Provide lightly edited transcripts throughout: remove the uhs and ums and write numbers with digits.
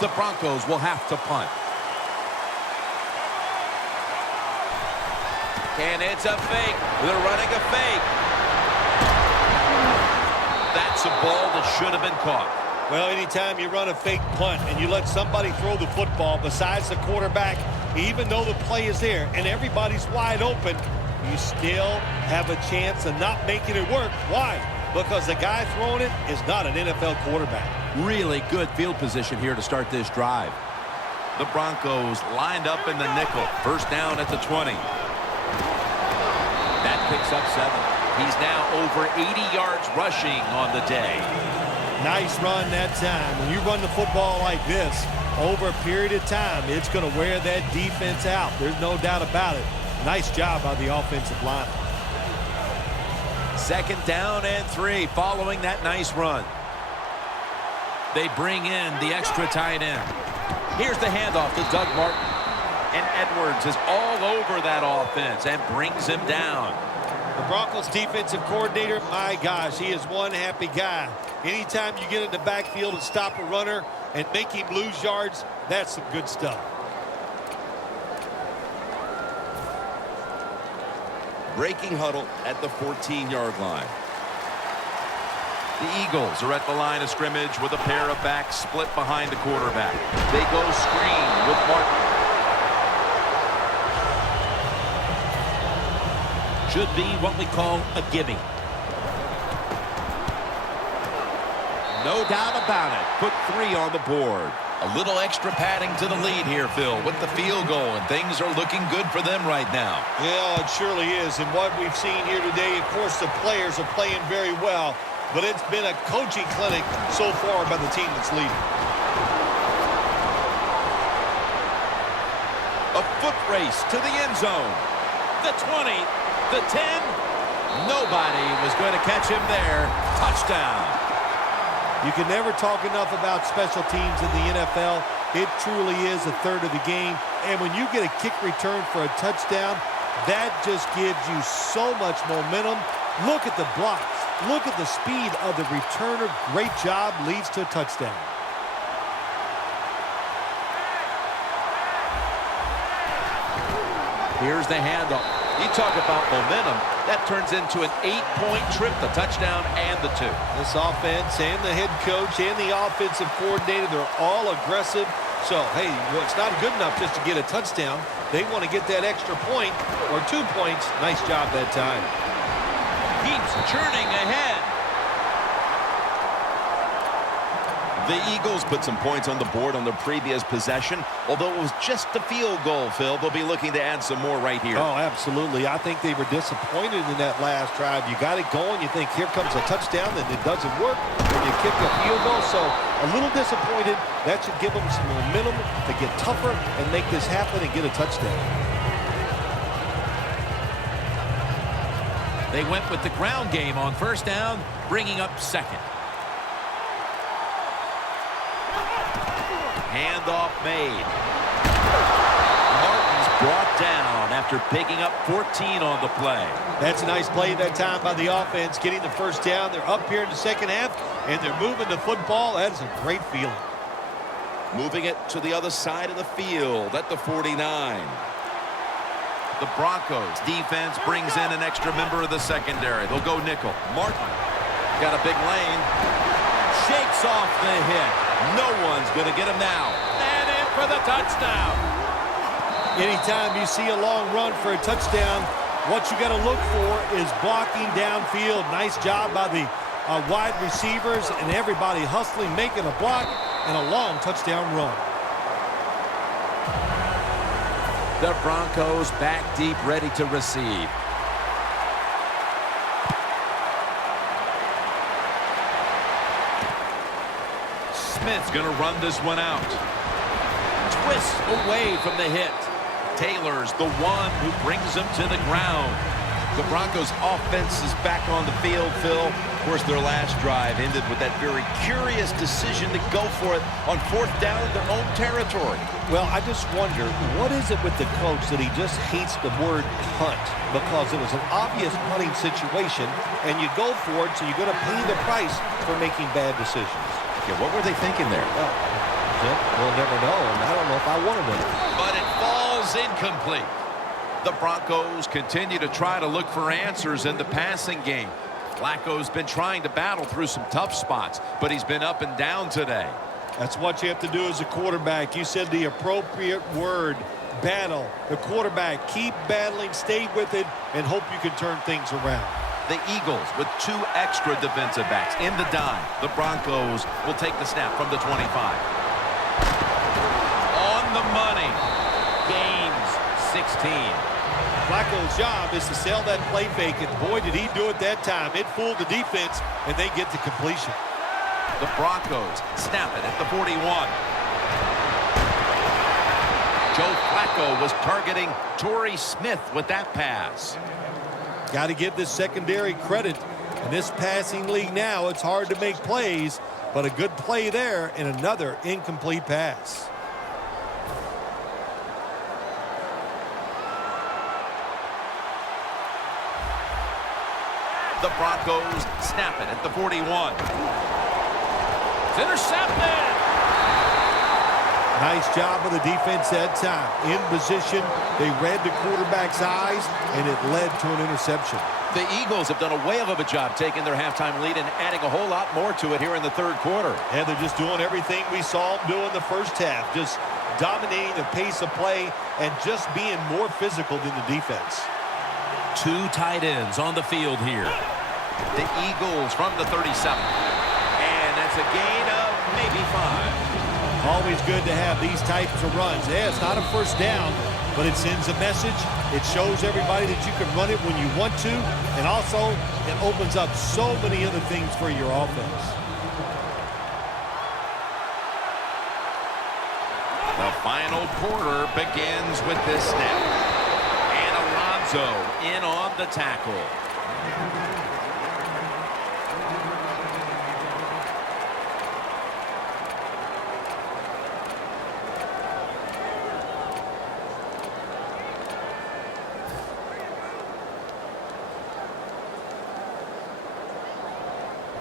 The Broncos will have to punt. And it's a fake. They're running a fake. That's a ball that should have been caught. Well, anytime you run a fake punt and you let somebody throw the football besides the quarterback, even though the play is there and everybody's wide open, you still have a chance of not making it work. Why? Because the guy throwing it is not an NFL quarterback. Really good field position here to start this drive. The Broncos lined up in the nickel. First down at the 20. That picks up 7. He's now over 80 yards rushing on the day. Nice run that time. When you run the football like this, over a period of time, it's going to wear that defense out. There's no doubt about it. Nice job by the offensive line. Second down and 3 following that nice run. They bring in the extra tight end. Here's the handoff to Doug Martin. And Edwards is all over that offense and brings him down. The Broncos defensive coordinator, my gosh, he is one happy guy. Anytime you get in the backfield and stop a runner and make him lose yards, that's some good stuff. Breaking huddle at the 14-yard line. The Eagles are at the line of scrimmage with a pair of backs split behind the quarterback. They go screen with Martin. Should be what we call a gimme. No doubt about it. Put 3 on the board. A little extra padding to the lead here, Phil, with the field goal, and things are looking good for them right now. Yeah, it surely is. And what we've seen here today, of course, the players are playing very well, but it's been a coaching clinic so far by the team that's leading. A foot race to the end zone. The 20, the 10. Nobody was going to catch him there. Touchdown. You can never talk enough about special teams in the NFL. It truly is a third of the game. And when you get a kick return for a touchdown, that just gives you so much momentum. Look at the blocks. Look at the speed of the returner. Great job. Leads to a touchdown. Here's the handoff. You talk about momentum. That turns into an 8-point trip, the touchdown and the 2. This offense and the head coach and the offensive coordinator, they're all aggressive. So, hey, it's not good enough just to get a touchdown. They want to get that extra point or 2 points. Nice job that time. Keeps churning ahead. The Eagles put some points on the board on the previous possession. Although it was just a field goal, Phil, they'll be looking to add some more right here. Oh, absolutely. I think they were disappointed in that last drive. You got it going. You think, here comes a touchdown, and it doesn't work. And you kick a field goal. So a little disappointed. That should give them some momentum to get tougher and make this happen and get a touchdown. They went with the ground game on first down, bringing up second. Handoff made. Martin's brought down after picking up 14 on the play. That's a nice play that time by the offense, getting the first down. They're up here in the second half, and they're moving the football. That is a great feeling. Moving it to the other side of the field at the 49. The Broncos defense brings in an extra member of the secondary. They'll go nickel. Martin got a big lane. Shakes off the hit. No one's going to get him now. And in for the touchdown. Anytime you see a long run for a touchdown, what you got to look for is blocking downfield. Nice job by the wide receivers and everybody hustling, making a block, and a long touchdown run. The Broncos back deep, ready to receive. Smith's going to run this one out. Twists away from the hit. Taylor's the one who brings him to the ground. The Broncos offense is back on the field, Phil. Of course, their last drive ended with that very curious decision to go for it on fourth down in their own territory. Well, I just wonder, what is it with the coach that he just hates the word punt? Because it was an obvious punting situation, and you go for it, so you're going to pay the price for making bad decisions. Yeah, what were they thinking there? Well, Cliff. We'll never know, and I don't know if I want to know. But it falls incomplete. The Broncos continue to try to look for answers in the passing game. Flacco's been trying to battle through some tough spots, but he's been up and down today. That's what you have to do as a quarterback. You said the appropriate word, battle. The quarterback, keep battling, stay with it, and hope you can turn things around. The Eagles with 2 extra defensive backs in the dime. The Broncos will take the snap from the 25. On the money. Gains 16. Flacco's job is to sell that play fake, and boy, did he do it that time. It fooled the defense, and they get the completion. The Broncos snap it at the 41. Joe Flacco was targeting Torrey Smith with that pass. Got to give this secondary credit. In this passing league now, it's hard to make plays, but a good play there and another incomplete pass. The Broncos snap it at the 41. It's intercepted. Nice job of the defense that time. In position, they read the quarterback's eyes, and it led to an interception. The Eagles have done a whale of a job taking their halftime lead and adding a whole lot more to it here in the third quarter. And they're just doing everything we saw them do in the first half. Just dominating the pace of play and just being more physical than the defense. 2 tight ends on the field here. The Eagles from the 37. And that's a gain of maybe 5. Always good to have these types of runs. Yeah, it's not a first down, but it sends a message. It shows everybody that you can run it when you want to, and also it opens up so many other things for your offense. The final quarter begins with this snap. And Alonso in on the tackle.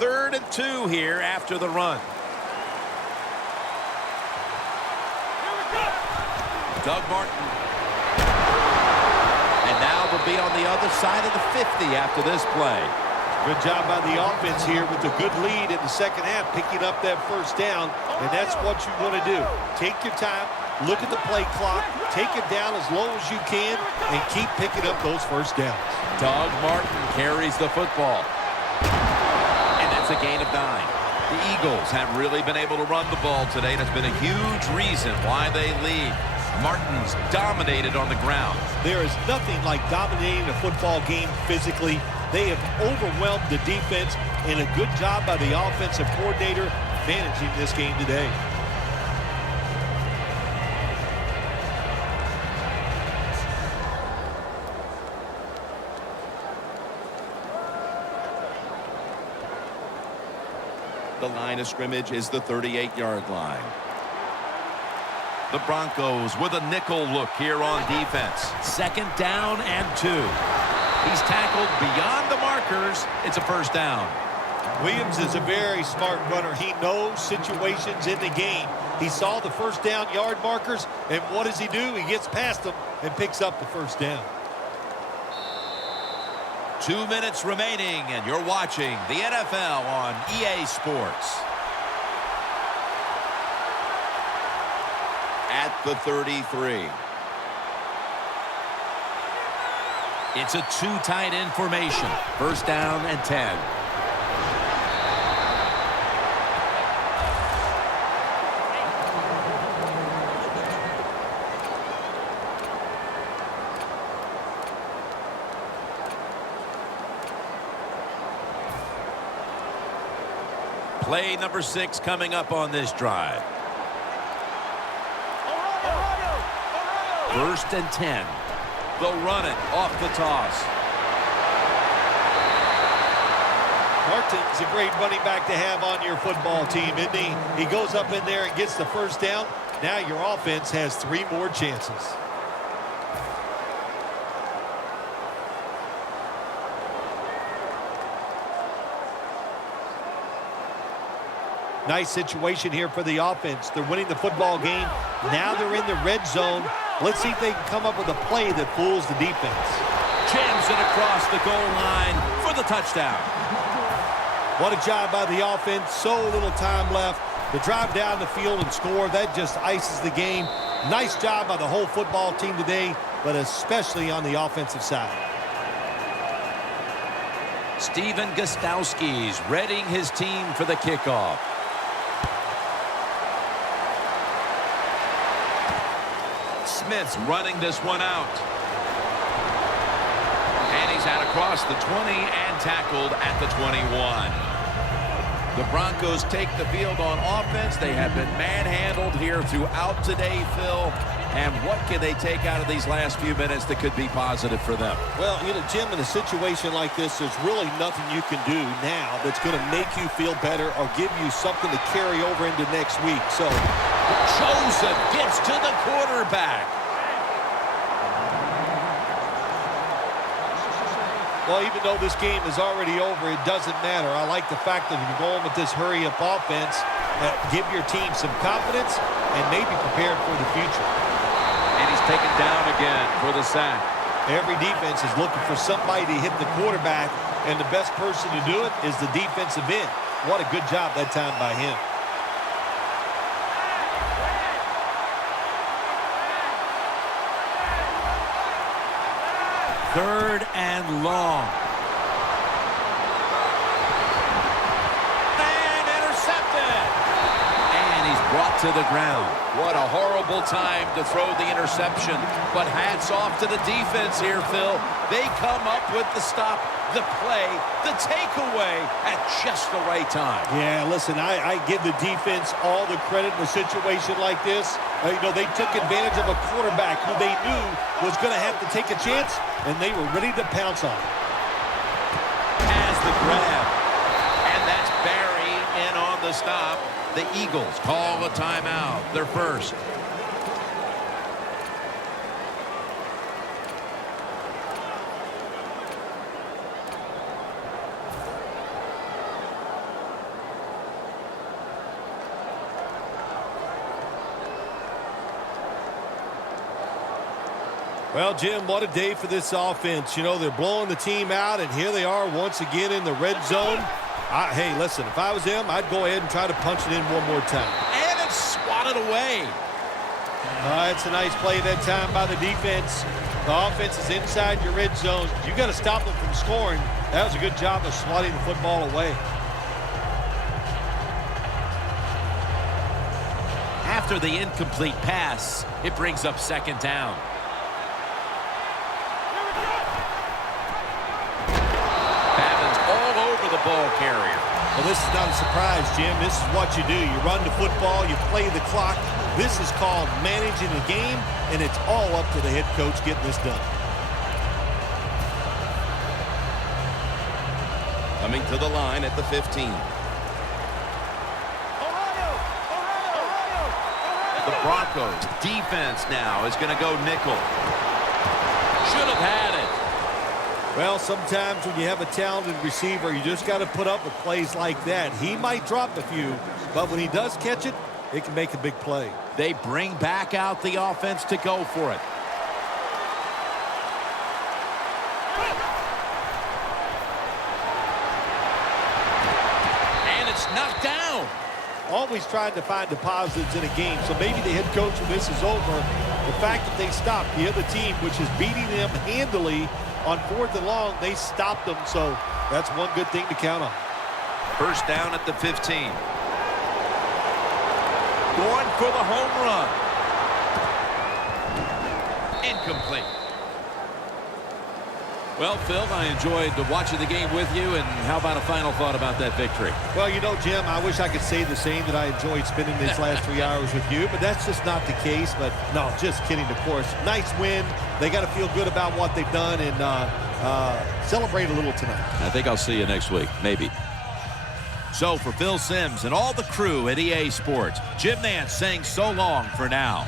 Third and 2 here after the run. Doug Martin. And now they'll be on the other side of the 50 after this play. Good job by the offense here with a good lead in the second half, picking up that first down, and that's what you want to do. Take your time, look at the play clock, take it down as low as you can, and keep picking up those first downs. Doug Martin carries the football. A gain of 9. The Eagles have really been able to run the ball today, and it's been a huge reason why they lead. Martin's dominated on the ground. There is nothing like dominating a football game physically. They have overwhelmed the defense, and a good job by the offensive coordinator managing this game today. The line of scrimmage is the 38-yard line. The Broncos with a nickel look here on defense. 2nd down and 2. He's tackled beyond the markers. It's a first down. Williams is a very smart runner. He knows situations in the game. He saw the first down yard markers, and what does he do? He gets past them and picks up the first down. 2 minutes remaining, and you're watching the NFL on EA Sports. At the 33. It's a 2 tight end formation. First down and 10. Play number 6 coming up on this drive. 1st and 10. They'll run it off the toss. Martin's a great running back to have on your football team, isn't he? He goes up in there and gets the first down. Now your offense has 3 more chances. Nice situation here for the offense. They're winning the football game. Now they're in the red zone. Let's see if they can come up with a play that fools the defense. Jams it across the goal line for the touchdown. What a job by the offense. So little time left to drive down the field and score. That just ices the game. Nice job by the whole football team today, but especially on the offensive side. Steven Gostowski's readying his team for the kickoff. Smith's running this one out. And he's out across the 20 and tackled at the 21. The Broncos take the field on offense. They have been manhandled here throughout today, Phil. And what can they take out of these last few minutes that could be positive for them? Well, Jim, in a situation like this, there's really nothing you can do now that's going to make you feel better or give you something to carry over into next week. So, Joseph gets to the quarterback. Well, even though this game is already over, it doesn't matter. I like the fact that you're going with this hurry-up offense. Give your team some confidence and maybe prepared for the future. And he's taken down again for the sack. Every defense is looking for somebody to hit the quarterback, and the best person to do it is the defensive end. What a good job that time by him. Third and long. And intercepted. And he's brought to the ground. What a horrible time to throw the interception. But hats off to the defense here, Phil. They come up with the stop, the play, the takeaway at just the right time. Yeah, listen, I give the defense all the credit in a situation like this. They took advantage of a quarterback who they knew was going to have to take a chance, and they were ready to pounce on him. Has the grab. And that's Barry in on the stop. The Eagles call a timeout. Their first. Well, Jim, what a day for this offense. They're blowing the team out, and here they are once again in the red zone. Hey, listen, if I was them, I'd go ahead and try to punch it in one more time. And it's swatted away. It's a nice play that time by the defense. The offense is inside your red zone. You got to stop them from scoring. That was a good job of swatting the football away. After the incomplete pass, it brings up second down. Ball carrier. Well, this is not a surprise, Jim. This is what you do. You run the football, you play the clock. This is called managing the game, and it's all up to the head coach getting this done. Coming to the line at the 15. The Broncos defense now is going to go nickel. Should have had it. Well, sometimes when you have a talented receiver, you just got to put up with plays like that. He might drop a few, but when he does catch it, it can make a big play. They bring back out the offense to go for it. And it's knocked down. Always trying to find the positives in a game. So maybe the head coach, when this is over, the fact that they stopped the other team, which is beating them handily, on 4th and long, they stopped them, so that's one good thing to count on. First down at the 15. Going for the home run. Incomplete. Well, Phil, I enjoyed watching the game with you, and how about a final thought about that victory? Well, Jim, I wish I could say the same, that I enjoyed spending these last 3 hours with you, but that's just not the case. But, no, just kidding, of course. Nice win. They got to feel good about what they've done and celebrate a little tonight. I think I'll see you next week, maybe. So, for Phil Simms and all the crew at EA Sports, Jim Nantz saying so long for now.